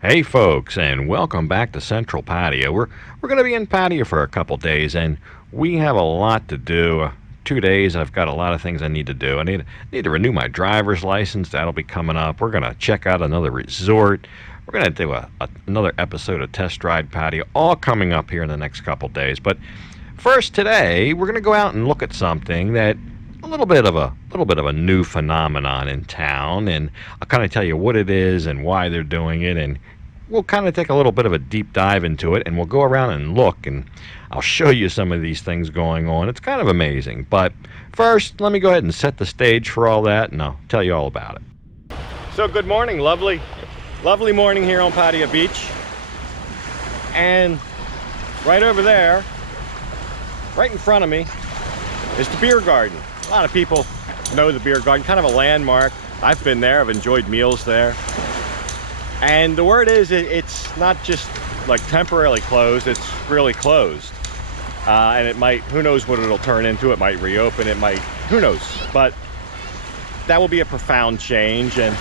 Hey folks, and welcome back to Central Pattaya. We're going to be in Pattaya for a couple days, and we have a lot to do. 2 days, I've got a lot of things I need to do. I need to renew my driver's license. That'll be coming up. We're going to check out another resort. We're going to do another episode of Test Ride Pattaya, all coming up here in the next couple days. But first, today we're going to go out and look at something that a little bit of a new phenomenon in town, and I'll kind of tell you what it is and why they're doing it, and we'll kind of take a little bit of a deep dive into it, and we'll go around and look, and I'll show you some of these things going on. It's kind of amazing. But first, let me go ahead and set the stage for all that, and I'll tell you all about it. So good morning, lovely morning here on Pattaya Beach. And right over there, right in front of me, is the beer garden. A lot of people know the beer garden, kind of a landmark. I've been there, I've enjoyed meals there. And the word is it's not just like temporarily closed, it's really closed. And it might, who knows what it'll turn into. It might reopen, it might, who knows. But that will be a profound change. And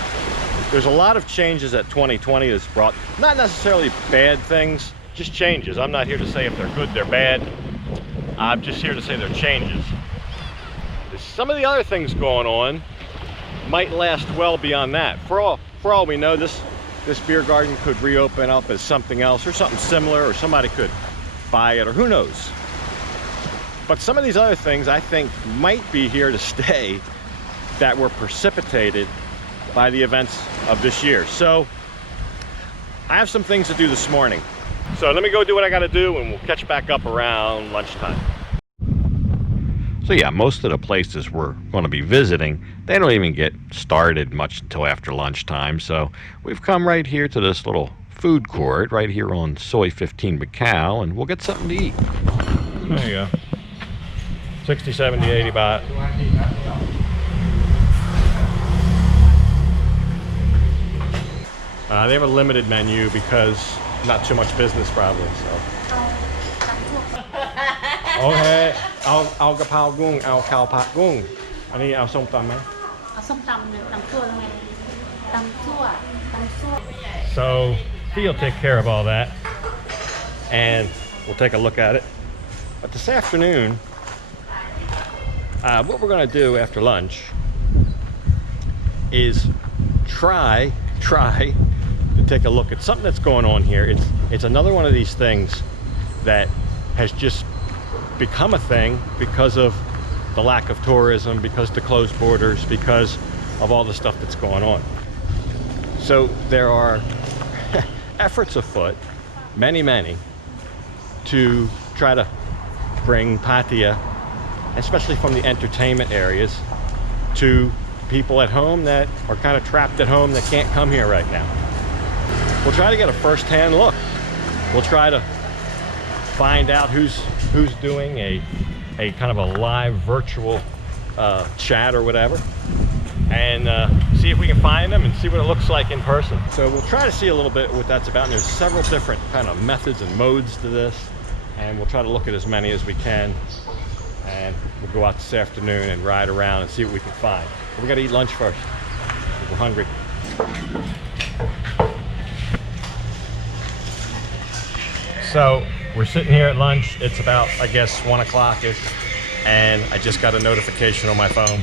there's a lot of changes that 2020 has brought. Not necessarily bad things, just changes. I'm not here to say if they're good, they're bad. I'm just here to say they're changes. Some of the other things going on might last well beyond that. For all we know, this beer garden could reopen up as something else or something similar, or somebody could buy it, or who knows. But some of these other things I think might be here to stay, that were precipitated by the events of this year. So I have some things to do this morning. So let me go do what I got to do, and we'll catch back up around lunchtime. So yeah, most of the places we're going to be visiting, they don't even get started much until after lunchtime. So we've come right here to this little food court right here on Soy 15 Macau, and we'll get something to eat. There you go. 60, 70, 80 baht. They have a limited menu because not too much business probably, so. Okay, เอากะเพรากุ้งเอาข้าวผัดกุ้งอันนี้เอาส้มตำไหมเอาส้มตำเนี่ยตำซั่วแล้วไงตำซั่ว So he'll take care of all that, and we'll take a look at it. But this afternoon, what we're going to do after lunch is try to take a look at something that's going on here. It's another one of these things that has just become a thing because of the lack of tourism, because the closed borders, because of all the stuff that's going on. So there are efforts afoot, many, to try to bring Pattaya, especially from the entertainment areas, to people at home that are kind of trapped at home that can't come here right now. We'll try to get a first-hand look. We'll try to find out who's doing a kind of a live virtual chat or whatever, and see if we can find them and see what it looks like in person. So we'll try to see a little bit what that's about, and there's several different kind of methods and modes to this, and we'll try to look at as many as we can, and we'll go out this afternoon and ride around and see what we can find. But we got to eat lunch first. We're hungry. So we're sitting here at lunch. It's about, I guess, 1 o'clock-ish, and I just got a notification on my phone.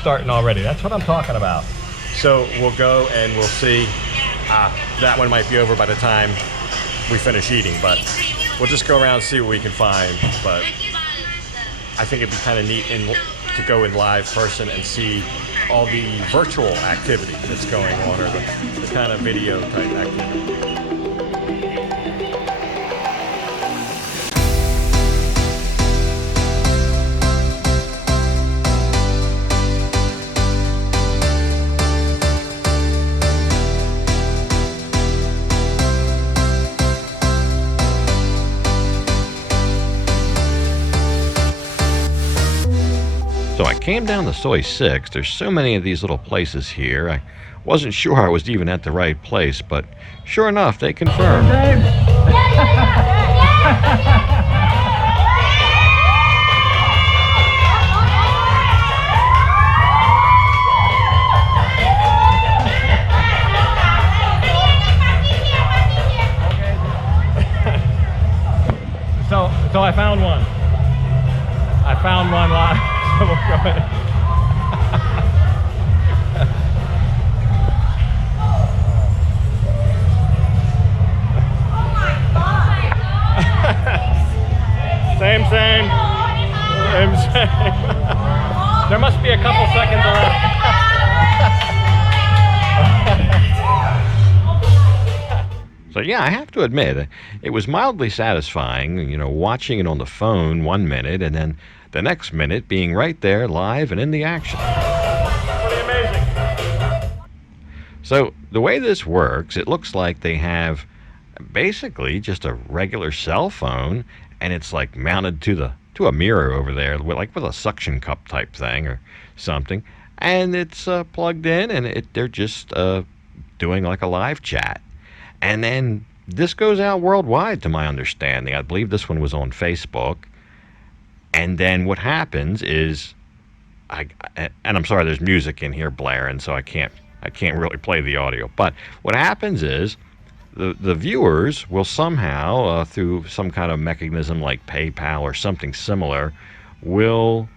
Starting already. That's what I'm talking about. So we'll go and we'll see. That one might be over by the time we finish eating, but we'll just go around and see what we can find. But I think it'd be kind of neat to go in live person and see all the virtual activity that's going on, or the kind of video type activity. So I came down to Soy 6. There's so many of these little places here. I wasn't sure I was even at the right place, but sure enough, they confirmed. one. I found one live, so we'll go ahead. Same. There must be a couple seconds around. So yeah, I have to admit, it was mildly satisfying, watching it on the phone 1 minute and then the next minute being right there live and in the action. Pretty amazing. So the way this works, it looks like they have basically just a regular cell phone, and it's like mounted to a mirror over there, like with a suction cup type thing or something, and it's plugged in, and they're just doing like a live chat. And then this goes out worldwide, to my understanding. I believe this one was on Facebook. And then what happens is, and I'm sorry, there's music in here blaring, so I can't really play the audio. But what happens is, the viewers will somehow, through some kind of mechanism like PayPal or something similar, will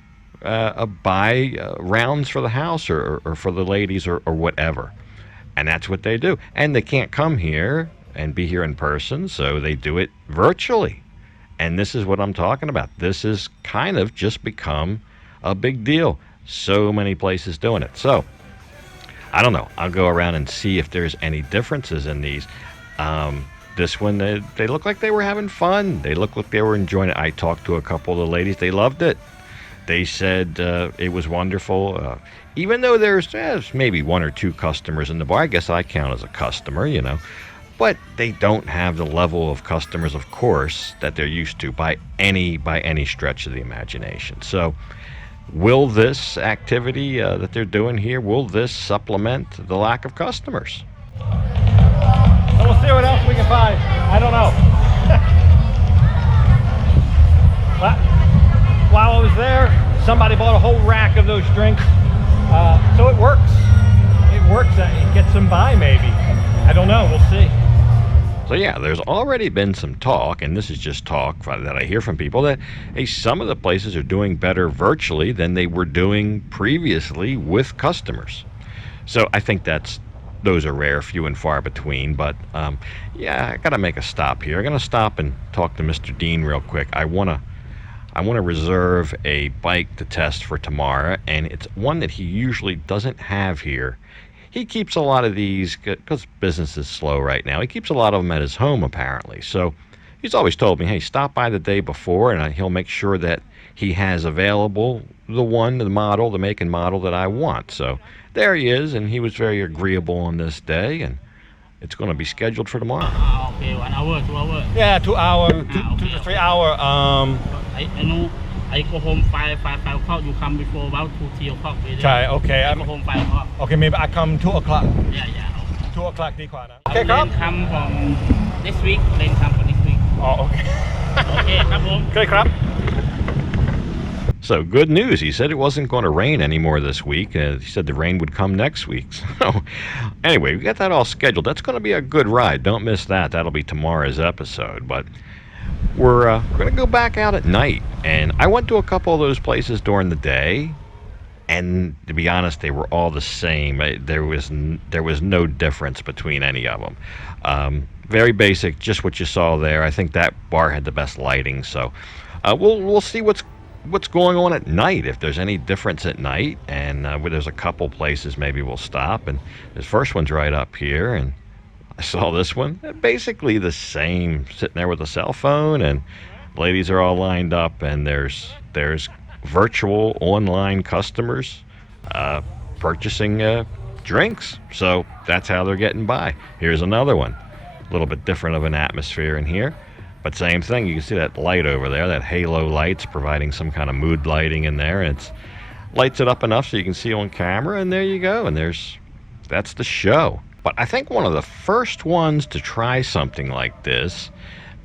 buy rounds for the house or for the ladies or whatever. And that's what they do. And they can't come here and be here in person, so they do it virtually. And this is what I'm talking about. This has kind of just become a big deal. So many places doing it. So, I don't know. I'll go around and see if there's any differences in these. This one, they look like they were having fun. They look like they were enjoying it. I talked to a couple of the ladies. They loved it. They said it was wonderful. Even though there's maybe one or two customers in the bar. I guess I count as a customer, But they don't have the level of customers, of course, that they're used to by any stretch of the imagination. So will this activity that they're doing here, will this supplement the lack of customers? So we'll see what else we can find. I don't know. While I was there, somebody bought a whole rack of those drinks. So it works. It gets them by, maybe. I don't know. We'll see. So yeah, there's already been some talk, and this is just talk that I hear from people, that some of the places are doing better virtually than they were doing previously with customers. So I think those are rare, few and far between. But yeah, I got to make a stop here. I'm going to stop and talk to Mr. Dean real quick. I want to reserve a bike to test for tomorrow, and it's one that he usually doesn't have here. He keeps a lot of these, because business is slow right now, he keeps a lot of them at his home, apparently. So he's always told me, hey, stop by the day before, and he'll make sure that he has available the make and model that I want. So there he is, and he was very agreeable on this day, and it's going to be scheduled for tomorrow. Okay, 1 hour, 2 hours. Yeah, 2 hour, okay. 2 to 3 hour. I know. I go home 5 o'clock. You come before about 2, 3 o'clock. Okay. I go home 5 o'clock. Okay, maybe I come 2 o'clock. Yeah. 2 o'clock ดีกว่านะ Okay, come from next week. Then come for next week. Oh, okay. Okay, ครับผม Okay, ครับ So good news. He said it wasn't going to rain anymore this week. He said the rain would come next week. So anyway, we got that all scheduled. That's going to be a good ride. Don't miss that. That'll be tomorrow's episode. But we're going to go back out at night. And I went to a couple of those places during the day. And to be honest, they were all the same. There was no difference between any of them. Very basic, just what you saw there. I think that bar had the best lighting. So we'll see what's going on at night, if there's any difference at night. And there's a couple places maybe we'll stop. And this first one's right up here, and I saw this one. Basically the same, sitting there with a cell phone, and ladies are all lined up, and there's virtual online customers purchasing drinks. So that's how they're getting by. Here's another one. A little bit different of an atmosphere in here. But same thing, you can see that light over there, that halo light's providing some kind of mood lighting in there, and it's lights it up enough so you can see on camera, and there you go, and that's the show. But I think one of the first ones to try something like this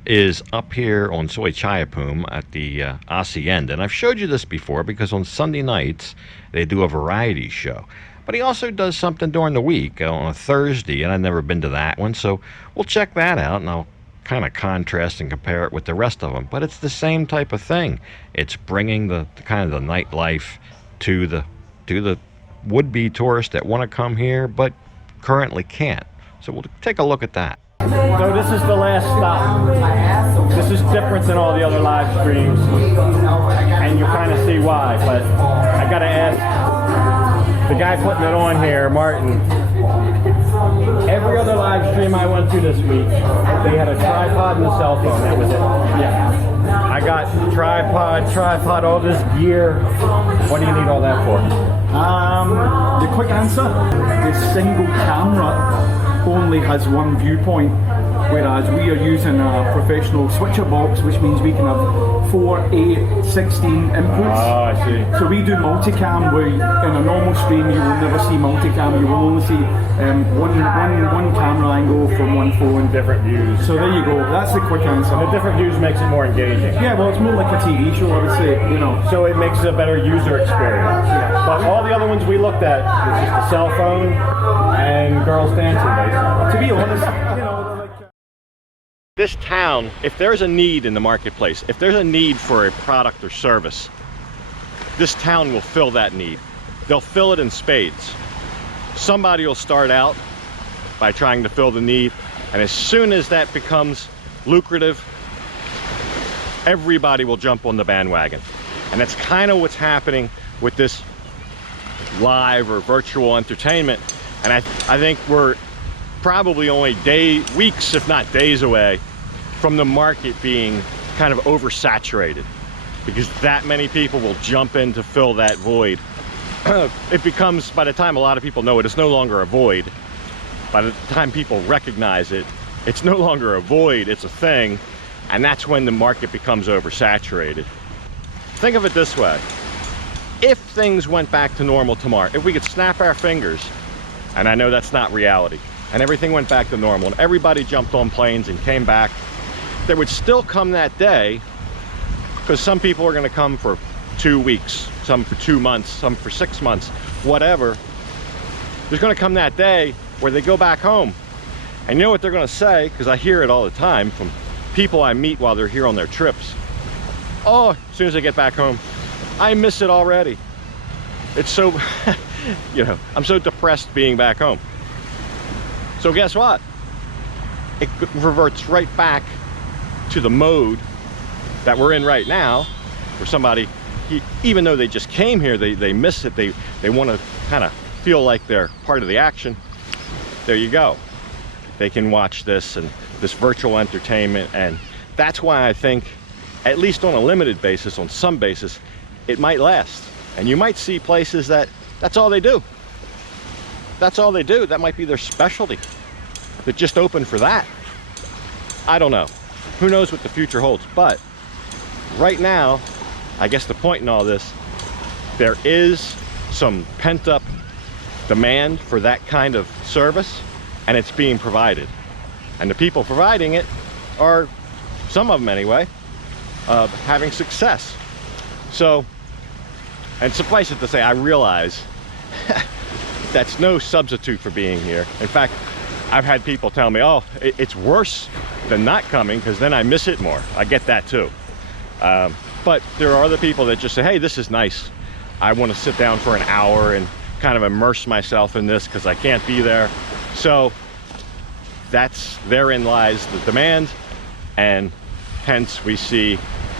is up here on Soy Chayapum at the Hacienda. And I've showed you this before because on Sunday nights they do a variety show. But he also does something during the week on a Thursday, and I've never been to that one, so we'll check that out, and I'll kind of contrast and compare it with the rest of them, but it's the same type of thing. It's bringing the kind of the nightlife to the would-be tourists that want to come here but currently can't. So we'll take a look at that. So this is the last stop. This is different than all the other live streams, and you kind of see why, but I gotta ask the guy putting it on here, Martin. Every other live stream I went to this week, they had a tripod and a cell phone. That was it. Yeah. I got tripod, all this gear. What do you need all that for? The quick answer, the single camera only has one viewpoint, whereas we are using a professional switcher box, which means we can have 4, 8, 16 inputs. Oh, I see. So we do multicam, where in a normal stream you will never see multicam, you will only see one camera angle from one phone. Different views. So there you go, that's the quick answer. The different views makes it more engaging. Yeah, well, it's more like a TV show, I would say, you know. So it makes it a better user experience. Yeah. But all the other ones we looked at was just a cell phone and girls dancing, basically. To be honest, you know, like... This town, if there's a need in the marketplace, if there's a need for a product or service, this town will fill that need. They'll fill it in spades. Somebody will start out by trying to fill the need, and as soon as that becomes lucrative, everybody will jump on the bandwagon. And that's kind of what's happening with this live or virtual entertainment. And I think we're probably only weeks, if not days away from the market being kind of oversaturated, because that many people will jump in to fill that void. It becomes, by the time a lot of people know it, it's no longer a void. By the time people recognize it, it's no longer a void, it's a thing, and that's when the market becomes oversaturated. Think of it this way. If things went back to normal tomorrow, if we could snap our fingers, and I know that's not reality, and everything went back to normal, and everybody jumped on planes and came back, there would still come that day, because some people are going to come for 2 weeks, some for 2 months, some for 6 months, whatever. There's going to come that day where they go back home. And you know what they're going to say, because I hear it all the time from people I meet while they're here on their trips. Oh, as soon as they get back home, I miss it already. It's so, you know, I'm so depressed being back home. So guess what? It reverts right back to the mode that we're in right now, where somebody, even though they just came here, they miss it, they want to kind of feel like they're part of the action. There you go. They can watch this and this virtual entertainment, and that's why I think, at least on a limited basis, on some basis, it might last. And you might see places that's all they do. That's all they do. That might be their specialty. That just open for that. I don't know. Who knows what the future holds? But right now, I guess the point in all this, there is some pent-up demand for that kind of service, and it's being provided. And the people providing it are, some of them anyway, having success. So, and suffice it to say, I realize that's no substitute for being here. In fact, I've had people tell me, oh, it's worse than not coming, because then I miss it more. I get that too. But there are other people that just say, hey, this is nice. I want to sit down for an hour and kind of immerse myself in this because I can't be there. So therein lies the demand, and hence we see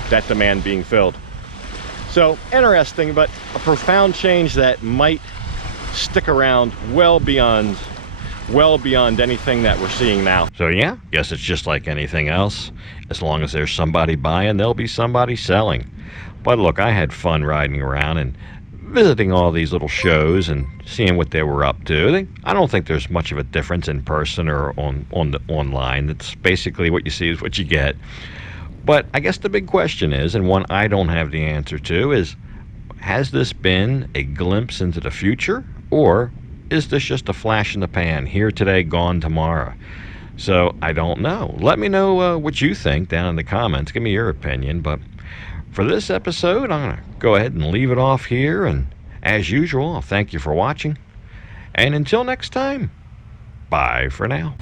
that demand being filled. So interesting, but a profound change that might stick around well beyond anything that we're seeing now. So yeah, guess it's just like anything else. As long as there's somebody buying, there'll be somebody selling. But look, I had fun riding around and visiting all these little shows and seeing what they were up to. I don't think there's much of a difference in person or online. It's basically what you see is what you get. But I guess the big question is, and one I don't have the answer to, is has this been a glimpse into the future, or is this just a flash in the pan, here today, gone tomorrow? So I don't know. Let me know what you think down in the comments. Give me your opinion. But for this episode, I'm going to go ahead and leave it off here. And as usual, I'll thank you for watching. And until next time, bye for now.